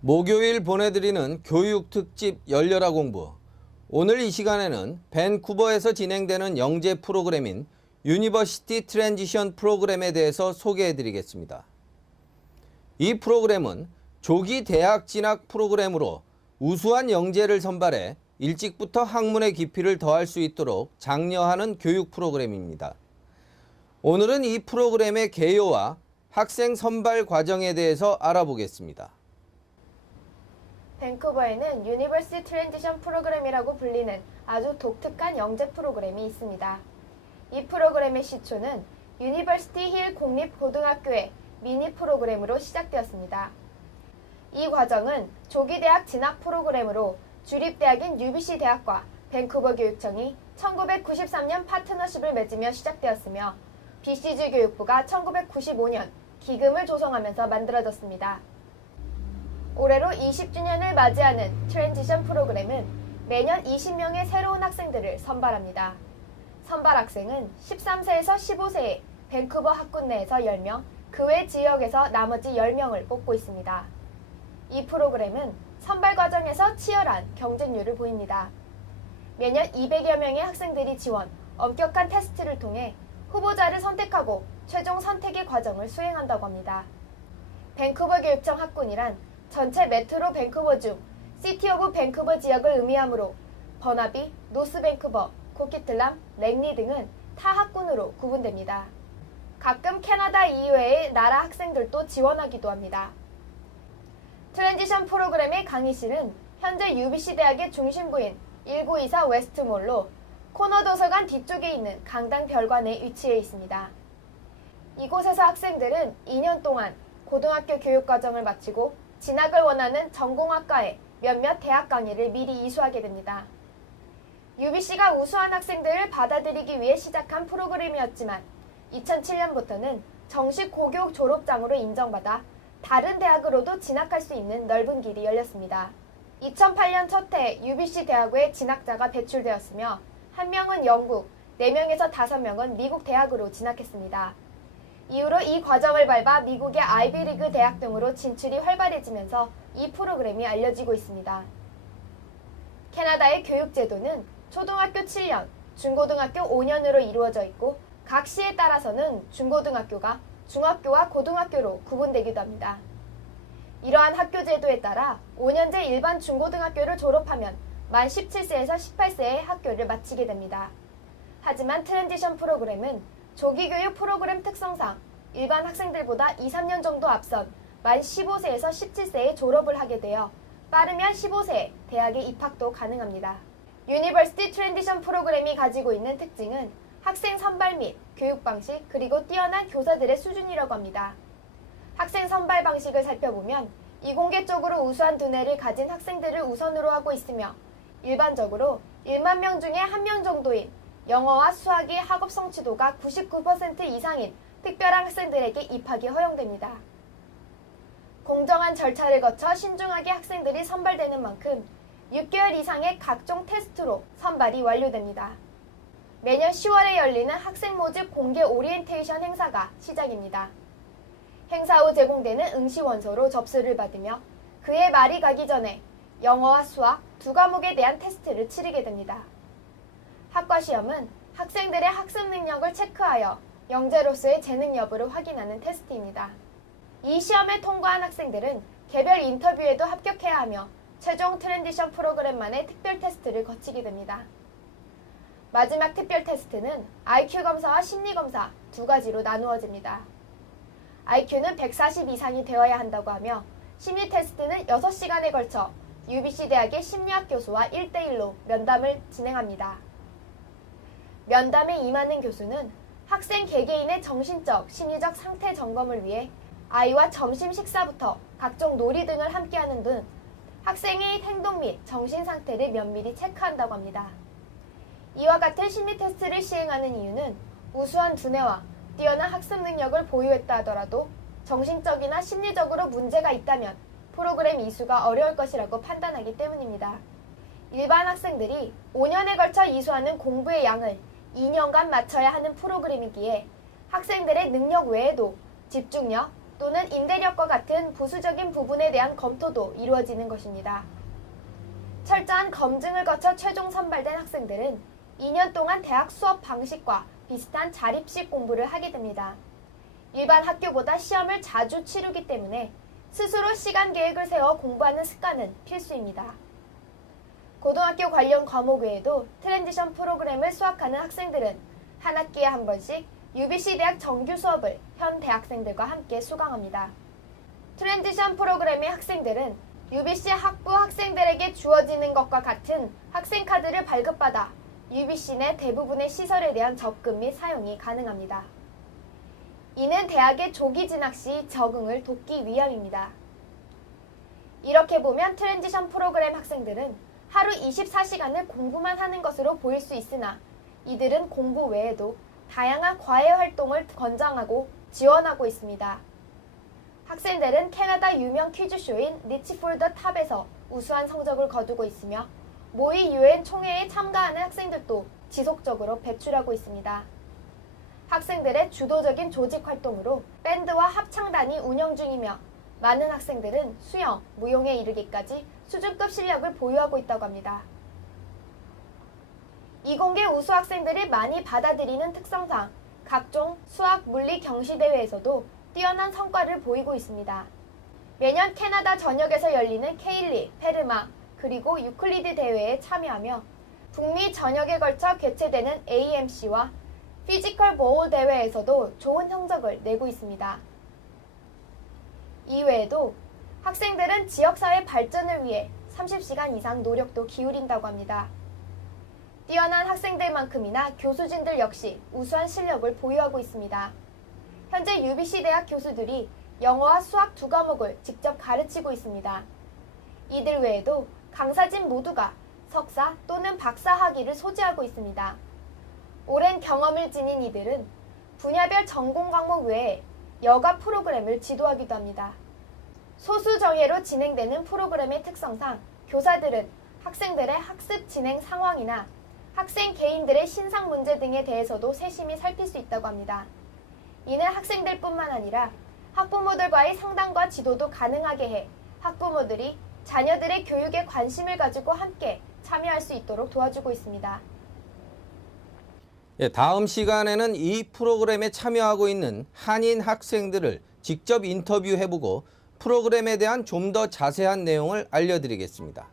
목요일 보내드리는 교육 특집 열려라 공부. 오늘 이 시간에는 밴쿠버에서 진행되는 영재 프로그램인 유니버시티 트랜지션 프로그램에 대해서 소개해드리겠습니다. 이 프로그램은 조기 대학 진학 프로그램으로 우수한 영재를 선발해 일찍부터 학문의 깊이를 더할 수 있도록 장려하는 교육 프로그램입니다. 오늘은 이 프로그램의 개요와 학생 선발 과정에 대해서 알아보겠습니다. 밴쿠버에는 유니버시티 트랜지션 프로그램이라고 불리는 아주 독특한 영재 프로그램이 있습니다. 이 프로그램의 시초는 유니버시티 힐 공립고등학교의 미니 프로그램으로 시작되었습니다. 이 과정은 조기 대학 진학 프로그램으로 주립대학인 UBC 대학과 밴쿠버 교육청이 1993년 파트너십을 맺으며 시작되었으며 BCG 교육부가 1995년 기금을 조성하면서 만들어졌습니다. 올해로 20주년을 맞이하는 트랜지션 프로그램은 매년 20명의 새로운 학생들을 선발합니다. 선발 학생은 13세에서 15세의 밴쿠버 학군 내에서 10명, 그 외 지역에서 나머지 10명을 뽑고 있습니다. 이 프로그램은 선발 과정에서 치열한 경쟁률을 보입니다. 매년 200여 명의 학생들이 지원, 엄격한 테스트를 통해 후보자를 선택하고 최종 선택의 과정을 수행한다고 합니다. 밴쿠버 교육청 학군이란 전체 메트로 밴쿠버 중 시티 오브 밴쿠버 지역을 의미하므로 버나비, 노스 밴쿠버, 코키틀람, 랭리 등은 타 학군으로 구분됩니다. 가끔 캐나다 이외의 나라 학생들도 지원하기도 합니다. 트랜지션 프로그램의 강의실은 현재 UBC 대학의 중심부인 1924 웨스트몰로 코너 도서관 뒤쪽에 있는 강당 별관에 위치해 있습니다. 이곳에서 학생들은 2년 동안 고등학교 교육과정을 마치고 진학을 원하는 전공학과의 몇몇 대학 강의를 미리 이수하게 됩니다. UBC가 우수한 학생들을 받아들이기 위해 시작한 프로그램이었지만 2007년부터는 정식 고교 졸업장으로 인정받아 다른 대학으로도 진학할 수 있는 넓은 길이 열렸습니다. 2008년 첫 해 UBC 대학의 진학자가 배출되었으며 1명은 영국, 4명에서 5명은 미국 대학으로 진학했습니다. 이후로 이 과정을 밟아 미국의 아이비리그 대학 등으로 진출이 활발해지면서 이 프로그램이 알려지고 있습니다. 캐나다의 교육제도는 초등학교 7년, 중고등학교 5년으로 이루어져 있고 각 시에 따라서는 중고등학교가 중학교와 고등학교로 구분되기도 합니다. 이러한 학교 제도에 따라 5년제 일반 중고등학교를 졸업하면 만 17세에서 18세에 학교를 마치게 됩니다. 하지만 트랜지션 프로그램은 조기교육 프로그램 특성상 일반 학생들보다 2, 3년 정도 앞선 만 15세에서 17세에 졸업을 하게 되어 빠르면 15세에 대학에 입학도 가능합니다. 유니버시티 트랜지션 프로그램이 가지고 있는 특징은 학생 선발 및 교육 방식 그리고 뛰어난 교사들의 수준이라고 합니다. 학생 선발 방식을 살펴보면 이공계적으로 우수한 두뇌를 가진 학생들을 우선으로 하고 있으며 일반적으로 1만 명 중에 1명 정도인 영어와 수학의 학업 성취도가 99% 이상인 특별한 학생들에게 입학이 허용됩니다. 공정한 절차를 거쳐 신중하게 학생들이 선발되는 만큼 6개월 이상의 각종 테스트로 선발이 완료됩니다. 매년 10월에 열리는 학생 모집 공개 오리엔테이션 행사가 시작입니다. 행사 후 제공되는 응시 원서로 접수를 받으며 그해 말이 가기 전에 영어와 수학 두 과목에 대한 테스트를 치르게 됩니다. 학과 시험은 학생들의 학습 능력을 체크하여 영재로서의 재능 여부를 확인하는 테스트입니다. 이 시험에 통과한 학생들은 개별 인터뷰에도 합격해야 하며 최종 트랜지션 프로그램만의 특별 테스트를 거치게 됩니다. 마지막 특별 테스트는 IQ 검사와 심리 검사 두 가지로 나누어집니다. IQ는 140 이상이 되어야 한다고 하며 심리 테스트는 6시간에 걸쳐 UBC 대학의 심리학 교수와 1대1로 면담을 진행합니다. 면담에 임하는 교수는 학생 개개인의 정신적, 심리적 상태 점검을 위해 아이와 점심 식사부터 각종 놀이 등을 함께하는 등 학생의 행동 및 정신 상태를 면밀히 체크한다고 합니다. 이와 같은 심리 테스트를 시행하는 이유는 우수한 두뇌와 뛰어난 학습 능력을 보유했다 하더라도 정신적이나 심리적으로 문제가 있다면 프로그램 이수가 어려울 것이라고 판단하기 때문입니다. 일반 학생들이 5년에 걸쳐 이수하는 공부의 양을 2년간 맞춰야 하는 프로그램이기에 학생들의 능력 외에도 집중력, 또는 임대력과 같은 부수적인 부분에 대한 검토도 이루어지는 것입니다. 철저한 검증을 거쳐 최종 선발된 학생들은 2년 동안 대학 수업 방식과 비슷한 자립식 공부를 하게 됩니다. 일반 학교보다 시험을 자주 치르기 때문에 스스로 시간 계획을 세워 공부하는 습관은 필수입니다. 고등학교 관련 과목 외에도 트랜지션 프로그램을 수학하는 학생들은 한 학기에 한 번씩 UBC 대학 정규 수업을 현 대학생들과 함께 수강합니다. 트랜지션 프로그램의 학생들은 UBC 학부 학생들에게 주어지는 것과 같은 학생카드를 발급받아 UBC 내 대부분의 시설에 대한 접근 및 사용이 가능합니다. 이는 대학의 조기 진학 시 적응을 돕기 위함입니다. 이렇게 보면 트랜지션 프로그램 학생들은 하루 24시간을 공부만 하는 것으로 보일 수 있으나 이들은 공부 외에도 다양한 과외 활동을 권장하고 지원하고 있습니다. 학생들은 캐나다 유명 퀴즈쇼인 리치 폴 더 탑에서 우수한 성적을 거두고 있으며 모의 UN 총회에 참가하는 학생들도 지속적으로 배출하고 있습니다. 학생들의 주도적인 조직 활동으로 밴드와 합창단이 운영 중이며 많은 학생들은 수영, 무용에 이르기까지 수준급 실력을 보유하고 있다고 합니다. 이공계 우수 학생들이 많이 받아들이는 특성상 각종 수학, 물리 경시대회에서도 뛰어난 성과를 보이고 있습니다. 매년 캐나다 전역에서 열리는 케일리, 페르마, 그리고 유클리드 대회에 참여하며 북미 전역에 걸쳐 개최되는 AMC와 피지컬 보울 대회에서도 좋은 성적을 내고 있습니다. 이외에도 학생들은 지역사회 발전을 위해 30시간 이상 노력도 기울인다고 합니다. 뛰어난 학생들만큼이나 교수진들 역시 우수한 실력을 보유하고 있습니다. 현재 UBC 대학 교수들이 영어와 수학 두 과목을 직접 가르치고 있습니다. 이들 외에도 강사진 모두가 석사 또는 박사 학위를 소지하고 있습니다. 오랜 경험을 지닌 이들은 분야별 전공 과목 외에 여가 프로그램을 지도하기도 합니다. 소수 정예로 진행되는 프로그램의 특성상 교사들은 학생들의 학습 진행 상황이나 학생 개인들의 신상 문제 등에 대해서도 세심히 살필 수 있다고 합니다. 이는 학생들뿐만 아니라 학부모들과의 상담과 지도도 가능하게 해 학부모들이 자녀들의 교육에 관심을 가지고 함께 참여할 수 있도록 도와주고 있습니다. 다음 시간에는 이 프로그램에 참여하고 있는 한인 학생들을 직접 인터뷰해보고 프로그램에 대한 좀 더 자세한 내용을 알려드리겠습니다.